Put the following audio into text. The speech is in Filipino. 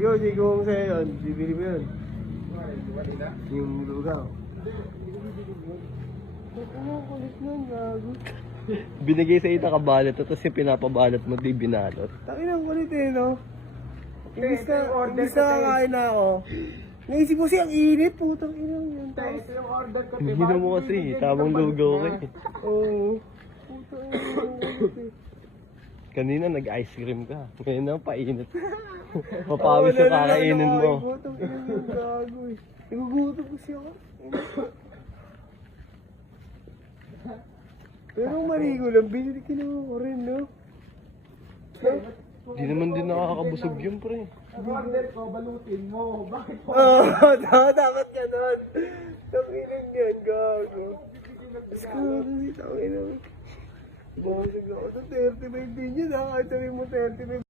Ikaw, hindi ko kung sa'yo yun. Bibili mo yun. Yung lugaw. Ang kulit nun, gago. Binigay sa ita kabalot, tapos yung pinapabalot mo, di binalot. Takin ang kulit eh, no? Imbis na kakain na ako. Naisip ko siya, ang init, putang inang yun. Ito yung order ko. Hindi mo kasi, tamang lugaw ka eh. Oo. Putang inang kulit eh. Kanina nag-ice cream ka. Ngayon na, painit. Mapawis yung kakainin mo. Putang inang yung gago eh. Nagugutom ko siya ako. Pero marigo lang, binili kinuha ko rin, no? Di naman din nakakabusog yun, pre. Ang order ko, balutin mo. Bakit po? Oo, dapat ganun. Tanginan yan, gago. Mas ko kasi tanginan. Basag ako sa 35 din yun, ha? Kahit sabihin mo 35.